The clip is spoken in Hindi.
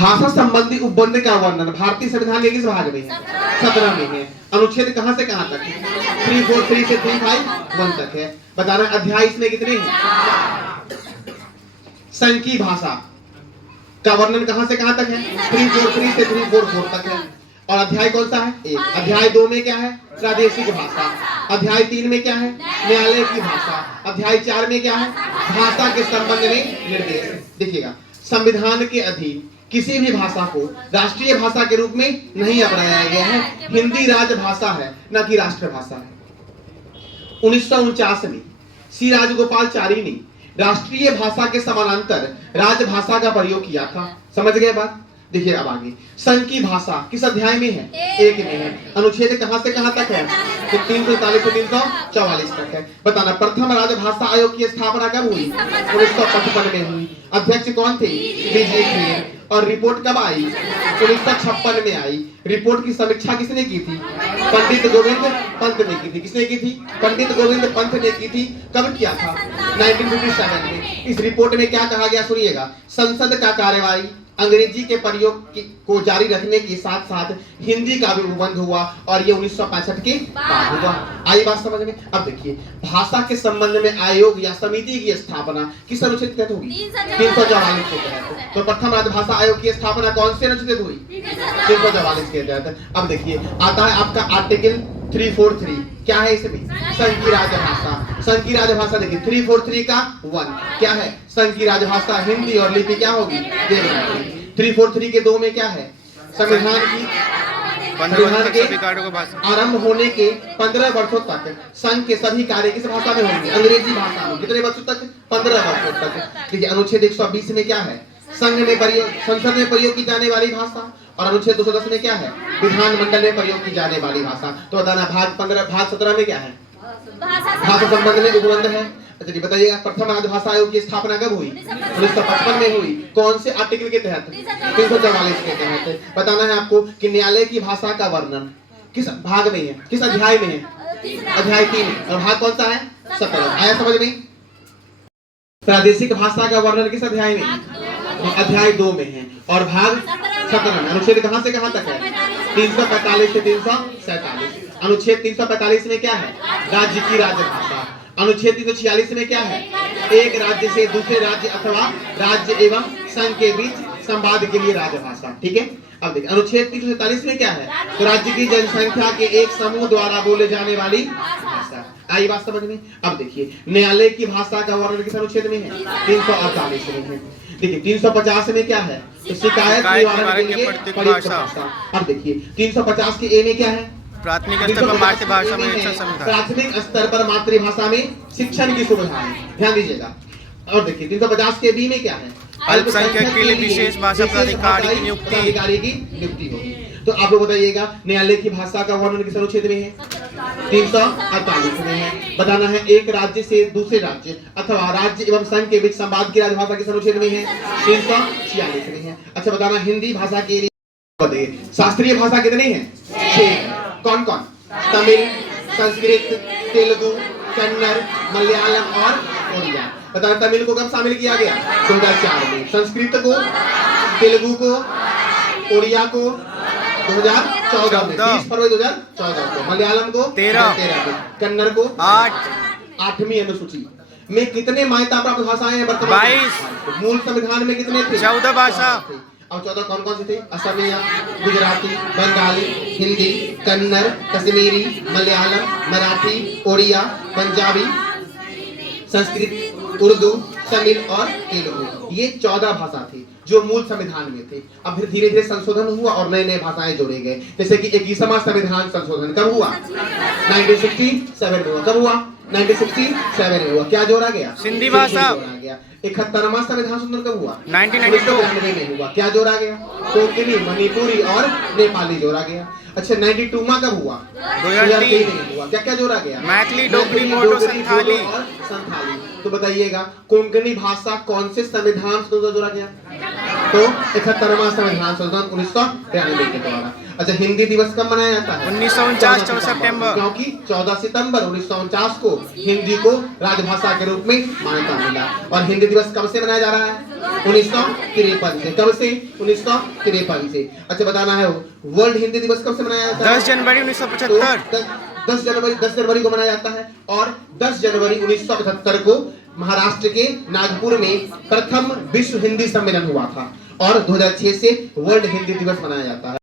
भाषा संबंधी उपबंध का वर्णन भारतीय संविधान के किस भाग में है? 17 में है। अनुच्छेद कहां से कहां तक है? 343 से 351 तक है। बताना अध्याय इसमें कितने हैं? संघ की भाषा का वर्णन कहां से कहां तक है? 343 से 344 तक है। और अध्याय कौन सा है? एक। अध्याय 2 में क्या है? प्रादेशिक भाषा। अध्याय 3 में क्या है? न्यायालय की भाषा। अध्याय 4 में क्या है? भाषा के संबंध में निर्देश। देखिएगा, संविधान के अधीन किसी भी भाषा को राष्ट्रीय भाषा के रूप में नहीं अपनाया गया है। हिंदी राजभाषा है, न कि राष्ट्रभाषा है। 1949 में सी राजगोपालाचारी ने राष्ट्रीय भाषा के समानांतर राजभाषा का प्रयोग किया था। समझ गए बात? देखिए अब आगे, संघ की भाषा किस अध्याय में है? 1 में है। अनुच्छेद कहां से कहां तक है? तो 343 से 344 तक है। बताना प्रथम राजभाषा आयोग की स्थापना कब हुई? 1955 में हुई। अध्यक्ष कौन थे? विजय खेर। और रिपोर्ट कब आई? 1956 में आई। रिपोर्ट की समीक्षा किसने की थी? पंडित गोविंद पंत ने की थी। किसने की थी? पंडित गोविंद पंत ने की थी। कब किया था? 1957 में। इस रिपोर्ट में क्या कहा गया सुनिएगा, संसद का कार्यवाही अंग्रेजी के प्रयोग को जारी रखने के साथ साथ हिंदी का भी उपबंध हुआ और ये 1965 के बाद हुआ। आई बात समझ में? अब देखिए, भाषा के संबंध में आयोग या समिति की स्थापना किस अनुच्छेद के तहत होगी? 344 के तहत। तो प्रथम राजभाषा आयोग की स्थापना कौन से अनुच्छेद हुई? 344 के तहत। अब देखिए, आता है आपका आर्टिकल 343। क्या है इसमें? संघ की राजभाषा। संघ की राजभाषा देखिए 343 का 1 क्या है? संघ की राजभाषा हिंदी और लिपि क्या होगी? देवनागरी। 343 के 2 में क्या है? संविधान के आरंभ होने के 15 वर्षों तक संघ के सभी कार्य किस भाषा में होंगे? अंग्रेजी भाषा में। कितने वर्षों तक? 15 वर्षों तक। देखिए अनुच्छेद 120 में क्या है? संघ में संसद में प्रयोग की जाने वाली भाषा। और अनुच्छेद 210 में क्या है? विधानमंडल में प्रयोग की जाने वाली भाषा। तो बताना भाग 17 में क्या है? भाषा संबंध में उपबंध है। अच्छा जी बताइएगा, प्रथम राजभाषा आयोग की स्थापना कब हुई? 1955 में हुई। कौन से आर्टिकल के तहत? 344 के तहत। बताना है आपको कि न्यायालय की भाषा का वर्णन किस भाग में है? किस अध्याय में है? अध्याय 3। और भाग कौन सा है? 17। आया समझ में? प्रादेशिक भाषा का वर्णन किस अध्याय में है? अध्याय 2 में है। और भाग 17 में। अनुच्छेद कहां से कहां तक है? 345 से 347। अनुच्छेद 345 में क्या है? राज्य की राजभाषा। अनुच्छेद 346 में क्या है? एक राज्य से दूसरे राज्य अथवा राज्य एवं संघ के बीच संवाद के लिए राजभाषा। ठीक है। अब देखिए अनुच्छेद 347 में क्या है? तो राज्य की जनसंख्या के एक समूह द्वारा बोले जाने वाली भाषा। आई बात समझ में? अब देखिए, न्यायालय की भाषा का वर्णन किस अनुच्छेद में है? 348 में है। देखिए 350 में क्या है? शिकायत निवारण के लिए प्रयुक्त भाषा। अब देखिए 350 के ए में क्या है? प्राथमिक स्तर पर मातृभाषा में शिक्षण सुविधा। प्राथमिक स्तर पर मातृभाषा में शिक्षण की सुविधाएं। ध्यान दीजिएगा। और देखिए 350 के बी में क्या है? अल्पसंख्यक के लिए विशेष भाषा प्राधिकारी की नियुक्ति होगी। तो आप लोग बताइएगा, न्यायालय की भाषा का वर्णन किस अनुच्छेद में है? 348 में है। बताना है एक राज्य से दूसरे राज्य अथवा राज्य एवं संघ के बीच संवाद की राजभाषा किस अनुच्छेद में है? 346 में है। अच्छा बताना हिंदी भाषा के लिए शास्त्रीय भाषा कितनी है? 6। कौन कौन? तमिल, संस्कृत, तेलुगु, कन्नड़, मलयालम और उड़िया। बताना तमिल को कब शामिल किया गया? 2004 में। संस्कृत को, तेलुगु को, उड़िया को 2014 में, 20 फरवरी 2014 को। मलयालम को 13 को। कन्नड़ को 8वीं अनुसूची में। कितने मान्यता प्राप्त भाषाएं हैं वर्तमान? 22। मूल संविधान में कितने थे? 14 भाषा। और 14 कौन कौन से थे? असमिया, गुजराती, बंगाली, हिंदी, कन्नड़, कश्मीरी, मलयालम, मराठी, ओडिया, पंजाबी, संस्कृत, उर्दू, तमिल और तेलुगु। ये 14 भाषा थी जो मूल संविधान में थे। अब फिर धीरे धीरे संशोधन हुआ और नए नए भाषाएं जोड़े गए। जैसे कि 21वां संविधान संशोधन कब हुआ? 1967 में हुआ। कब हुआ? 1967 में हुआ। क्या जोड़ा गया? सिंधी भाषा। 71वां संविधान संशोधन कब हुआ? 1992 में हुआ। क्या जोड़ा गया? कोंकणी, मणिपुरी और नेपाली जोड़ा गया। अच्छा 92वां कब हुआ? 2023 में हुआ। क्या क्या जोड़ा गया? मैथिली, डोगरी, बोडो, संथाली और संथाली। तो बताइएगा कोंकणी भाषा कौन से संविधान संशोधन जोड़ा गया? तो 71वां संविधान संशोधन 1993 के द्वारा। अच्छा, हिंदी दिवस कब मनाया जाता है? 1949 14 सितंबर। क्योंकि 14 सितंबर 1949 को हिंदी को राजभाषा के रूप में मान्यता मिला। और हिंदी दिवस कब से मनाया जा रहा है? 1953 से। कब से? 1953 से। अच्छा, बताना है वर्ल्ड हिंदी दिवस कब से मनाया जाता है? 10 जनवरी 1975। 10 जनवरी को मनाया जाता है। और 10 जनवरी 1975 को महाराष्ट्र के नागपुर में प्रथम विश्व हिंदी सम्मेलन हुआ था। और 2006 से वर्ल्ड हिंदी दिवस मनाया जाता है।